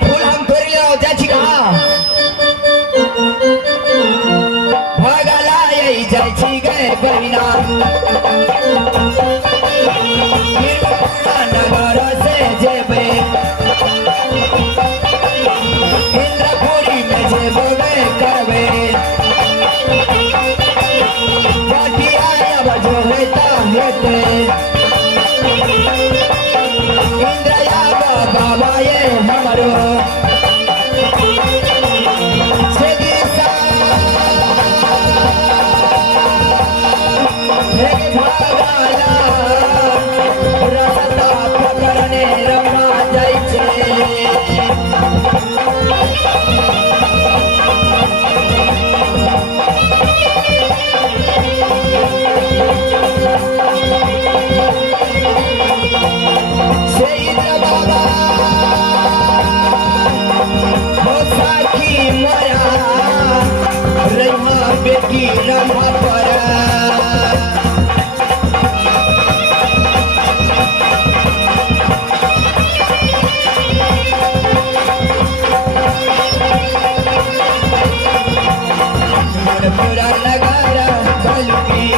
फूल हम तोड़ी लो जाची कहा भगला यही जाची गए बहिना नगर से जेबे इंद्रपुरी में जेबो गए करबे बटिया बजो हेता हेते इंद्रया बाबा ये हमारो बेटी रमा पर पूरा नगर बलुकी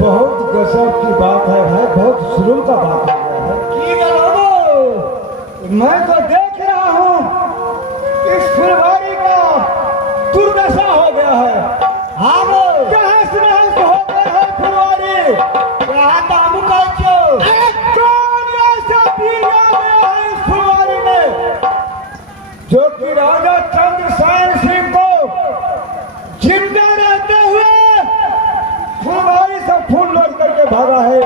बहुत गजब की बात है भाई, बहुत शुरू का बात है। मैं तो देख रहा हूँ इस फुलवारी का दुर्दशा हो गया है। तहस नहस हो गया है फुलवारी। कौन ऐसा पीर आ गया है इस फुलवारी में जो कि राजा चंद्रसेन सिंह को जिंदा रहते हुए फुलवारी से फूल लोड करके भागा है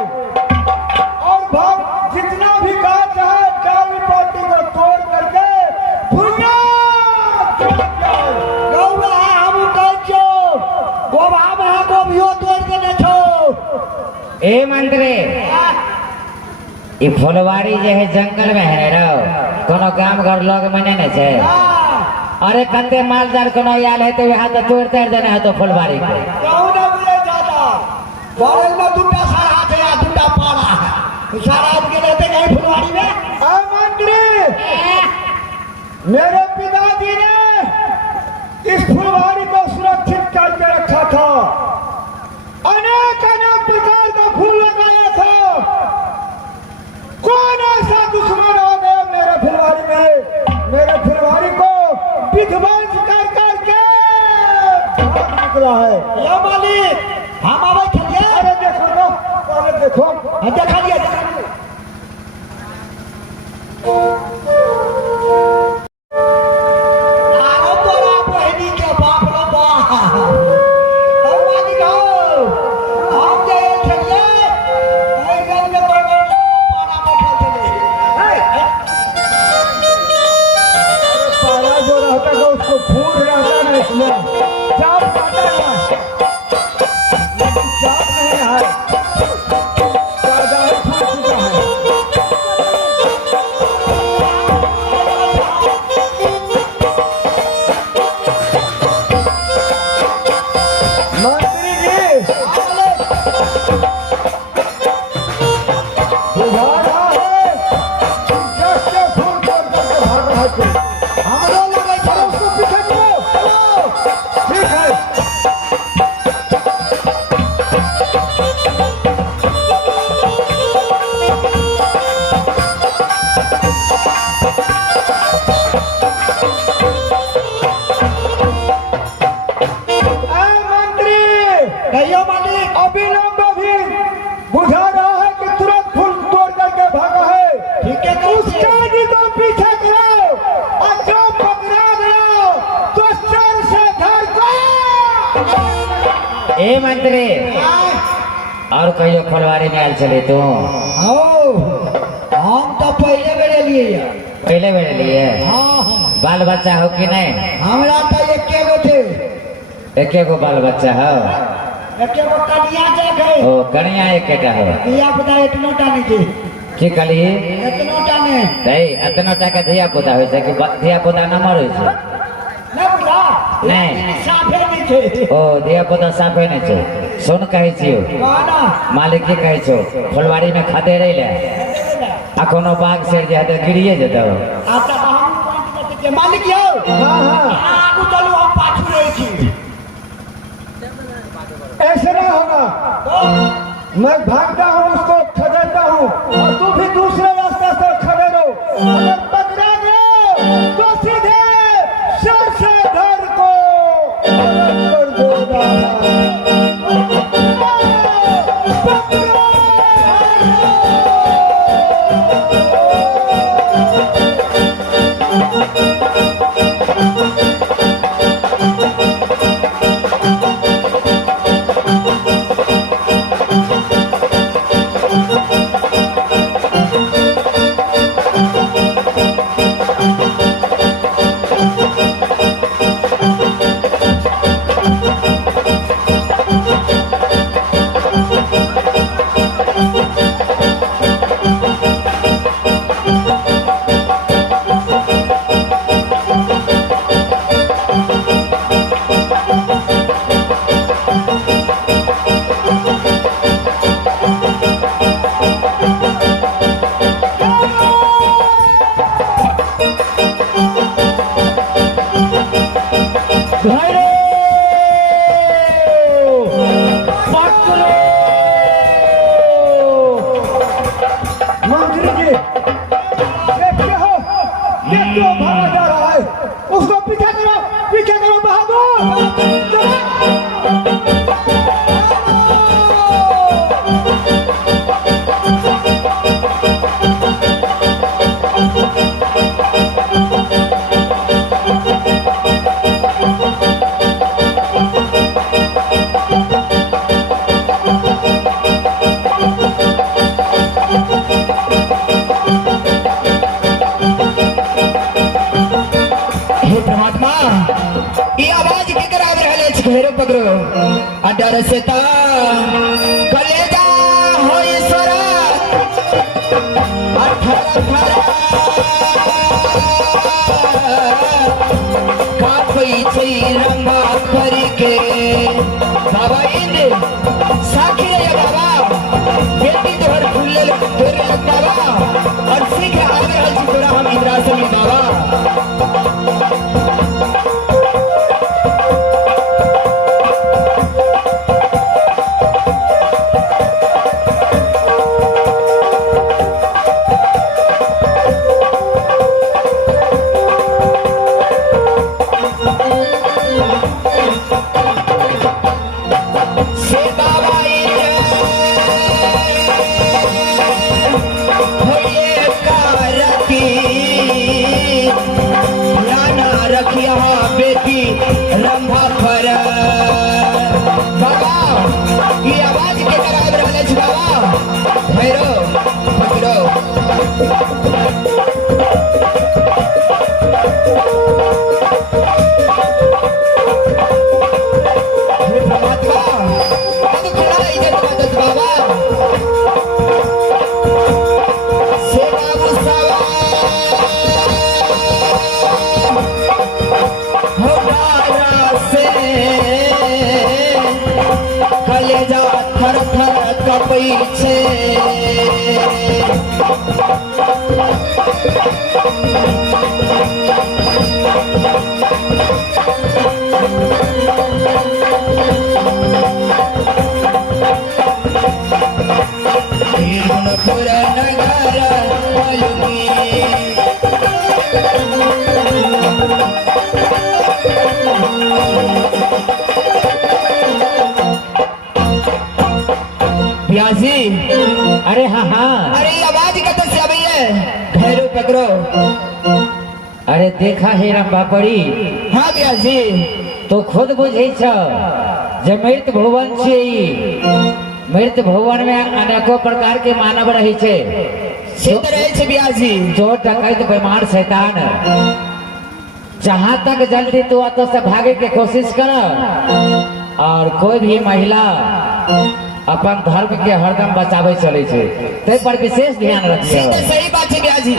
और भाग जितना भी काट है चाली पार्टी को तोड़ करके ए मंत्री ये फुलवारी जो है जंगल में है रो कोनो गांव घर लोग मने न छे। अरे कते मालदार कोनो याल है तो यहाँ तो तोड़ देने है तो फुलवारी को बॉल में दूटा सारा है या दूटा पारा है सारा आपके रहते कहीं फुलवारी में। मंत्री मेरे पिताजी ने इस फुलवारी को सुरक्षित करके रखा था, अनेक प्रकार का फूल लगाया था। कौन ऐसा दुश्मन आ गया मेरे फुलवारी में, मेरे फुलवारी को विध्वंस कर करके निकला है। या मालिक हम आवे चलिए। अरे देखो ना, अरे देखो देखा लिया हम लोग लगे उसको पीछे को ठीक है। ए मंत्री और कहियो फुलवारी में आयल चले तू आओ हम तो पहले बेरे लिए पहले बेरे लिए हाँ बाल बच्चा हो कि नहीं हमरा तो एके गो थे एके गो बाल बच्चा हो एके गो कनिया देखे ओ कनिया एकेटा हो दिया पुता इतनो टानी थी की कहली इतनो टाने नहीं इतना टाका धिया पुता होइ छै कि धिया पुता नमर होइ छै ना बुला नहीं। साफे नहीं थे ओ धिया पुता साफे नहीं छै सुन कहै छियो गाना मालिक की कहै छो फुलवारी में खाते रह ले आ कोनो बाघ शेर जे हेतै गिरिए जेतौ आता हम पांच के मालिक यो हाँ हाँ आगू चलो हम पाछू रही थी ऐसे नहीं होगा मैं भागता हूँ उसको खदेड़ता हूँ और तू भी दूसरे रास्ते से खदेड़ो अगर पकड़ा गए तो सीधे सर से धर को अलग कर दो मंत्री जी ये क्या हो ये क्यों भागा जा रहा है उसको पीछे करो हे परमात्मा ये आवाज के कराव रहले छ घेरो पकड़ो अडर से ता कलेजा हो ईश्वर अठर कापई छै रंगा पर के बाबा इंद साखी रे बाबा बेटी तोहर फुल्ले तोरे बाबा और सीखे आ रहल छी तोरा हम इंद्रासन में बाबा से बाबा होइए कारती लाना रखिया बेटी रंभा पर बाबा ये आवाज के कराव रहले छ बाबा भैरो पकड़ो हे परमात्मा अब खड़ा इज्जत मदद बाबा सेवा मुसावा हो डारा से कलेजा थर थर कपई छे पूरा नगर प्यासी अरे हाँ हाँ अरे ये आवाज कत से अभी है घेरो पकड़ो अरे देखा हे राम बापड़ी हाँ प्यासी तो खुद बुझे छ जे मृत भुवन छे मृत भुवन में अनेकों प्रकार के मानव रही छे सिद्ध रहे छे ब्याजी चोर डकैत बेमार शैतान जहाँ तक जल्दी तू अतो से भागे के कोशिश कर और कोई भी महिला अपन धर्म के हरदम बचावे चले छे ते पर विशेष ध्यान रखिए सिद्ध सही बात छे ब्याजी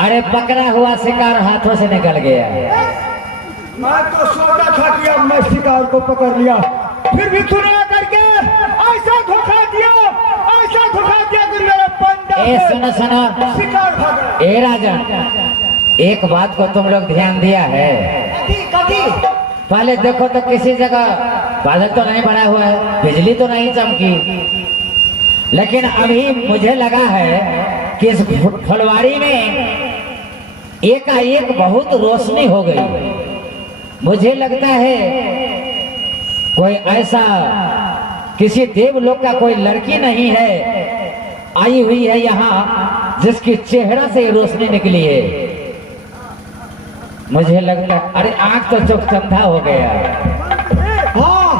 अरे पकड़ा हुआ शिकार हाथों से निकल गया मैं तो सोचा था कि अब मैं शिकार को पकड़ लिया फिर भी तूने करके ऐसा धोखा दिया कि मेरे पंजा ए सुनो सुनो शिकार भागा ए राजन एक बात को तुम लोग ध्यान दिया है कभी पहले देखो तो किसी जगह बादल तो नहीं बना हुआ है बिजली तो नहीं चमकी लेकिन अभी मुझे लगा है कि इस फुलवारी में एकाएक बहुत रोशनी हो गई मुझे लगता है कोई ऐसा किसी देवलोक का कोई लड़की नहीं है आई हुई है यहाँ जिसकी चेहरा से रोशनी निकली है मुझे लगता है अरे आंख तो चौकचंदा हो गया हाँ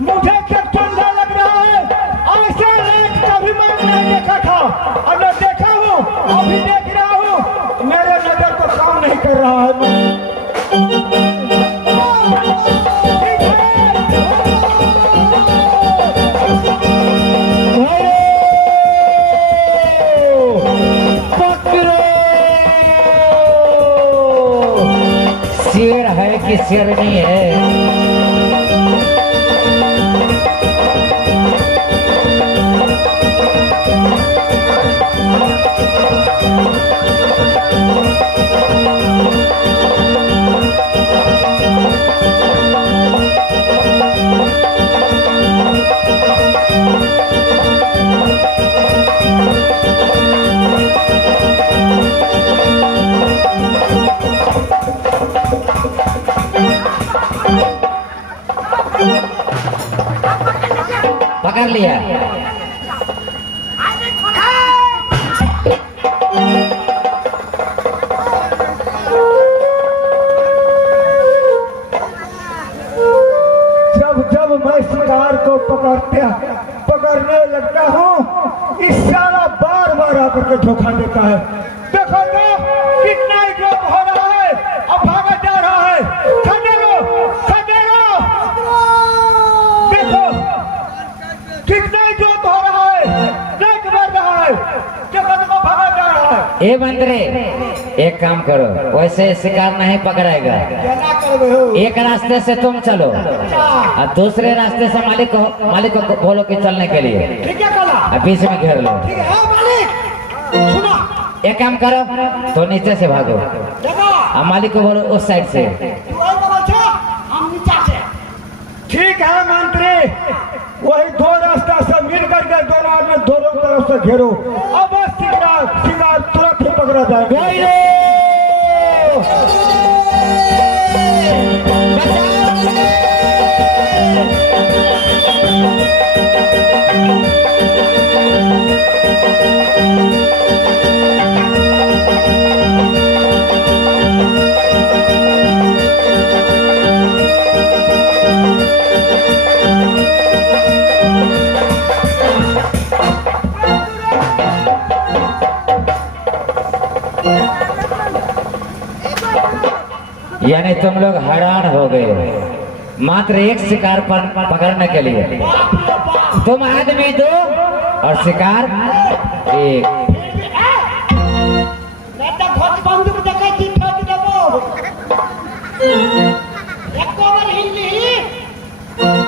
मुझे चकचंदा लग रहा है ऐसा एक कभी मैंने नहीं देखा था और मैं देखा हूँ अभी देख रहा हूँ मेरे नजर तो काम नहीं कर रहा है शेर है कि शेरनी है पकड़ लिया पकड़ने लगता हूँ, इस साला बार बार आकर के धोखा देता है। देखो तो कितना ही ड्रॉप हो रहा है, अब भागा जा रहा है। खदेड़ो, खदेड़ो, देखो कितना ही ड्रॉप हो रहा है, ब्रेक मार रहा है, देखो तो भागा जा रहा है। ए मंत्री, एक काम करो, वैसे शिकार नहीं पकड़ेगा। क्या कर रहे हो? एक रास्ते से तुम चलो और दूसरे रास्ते से मालिक को बोलो कि चलने के लिए, ठीक है काला, और बीच में घेर लो। ठीक है मालिक, सुनो, एक काम करो, तो नीचे से भागो देखो और मालिक को बोलो उस साइड से। तू आई बाबा छा, हम नीचे से। ठीक है मंत्री, वही दो रास्ता से मिल करके दोनों आदमी दोनों तरफ से घेरो, अब शिकार तुरंत ही पकड़ा जाएगा। यानी तुम लोग हैरान हो गए मात्र एक शिकार पर पकड़ने के लिए। तुम आदमी दो और शिकार एक।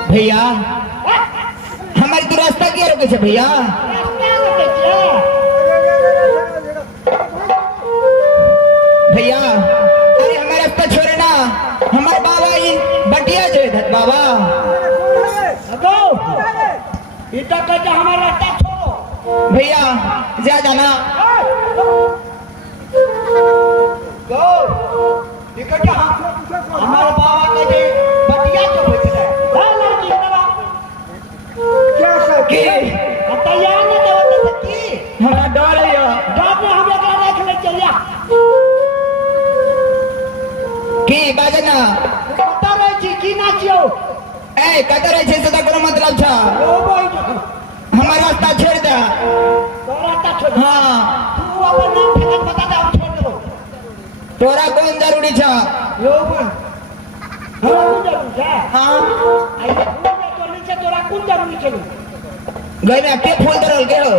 भैया हमारी तो रास्ता क्या रोके छे भैया? भैया अरे हमारा रास्ता छोड़े ना, हमारे बाबा ही बटिया जो है बाबा। हमारा रास्ता छोड़ो भैया जा जाना। हमारे बाबा के जे बटिया जो बेच रहे क्या सर के बताइए ना तो की हमारा डर है या डॉक्टर हम एकरा देख ले चलिया की बाजे ना पता रहे छी की ना छियो ए कतर है से तो कोनो मतलब छा। ओ भाई हमारा रास्ता छोड़ दे। तो रास्ता छोड़ हाँ तू अपन नाम ठिकाना बता दे, हम छोड़ देबो। तोरा कौन जरूरी छा? ओ भाई हमरा कौन जरूरी है? हाँ आई तो नीचे तोरा कौन जरूरी चलू गई में के फूल दरल के हो?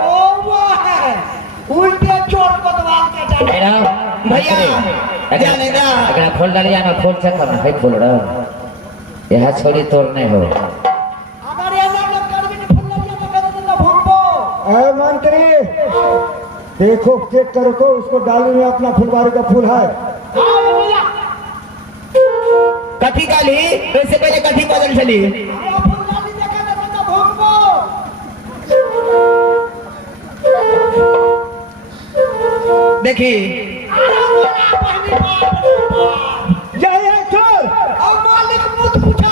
ओ भाई उल्टे चोर कोतवाल के जाने भैया जाने दा। अगर फूल डालिया ना फूल से करना है फूल रहा यह छोड़ी तोड़ने हो। हमारे अंदर लोग करके नहीं फूल लगे तो कहते हैं भूखो। ए मंत्री देखो चेक करो को उसको डाली में अपना फुलवारी का फूल है। हाँ भैया कथी काली वैसे पहले कथी बदल चली? हमारा फूल डाली देखा तो भूखो। देखी जय चोर और मालिक मत पूछा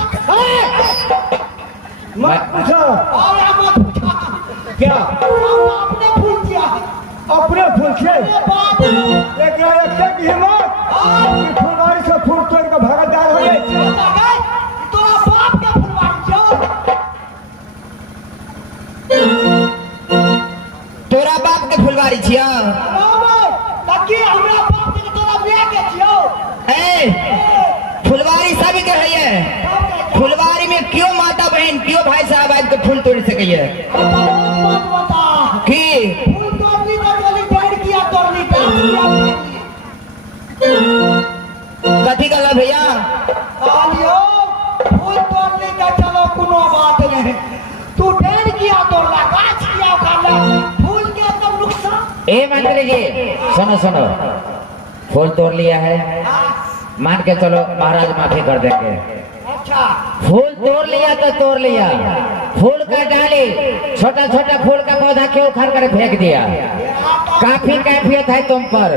मत पूछो और मत पूछा क्या आपने फूल किया अपने फूल से लेकिन एक हिम्मत फुलवारी से फूल तोड़ के भागत जा रहे हैं। तोरा बाप का फुलवारी जो तोरा बाप के फुलवारी छिया? ताकि हमरा बाप के तोरा बियाह के छियो। ए फुलवारी सब के है। फुलवारी में क्यों माता बहन क्यों भाई साहब आज के फूल तोड़ सके है? मत बता की फूल तोड़नी का बोली बैठ किया तोड़नी का कथी कला भैया? आलियो फूल तोड़ने का चलो कोनो बात नहीं, तू डेढ़ किया तोड़ला गाछ किया उखाड़ला फूल के तो नुकसान। ए मंत्री जी सुनो सुनो, फूल तोड़ लिया है मान के चलो महाराज माफी कर देंगे। अच्छा फूल तोड़ लिया तो तोड़ लिया, फूल का डाली छोटा छोटा फूल का पौधा क्यों उखाड़ कर फेंक दिया? काफी कैफियत है तुम पर।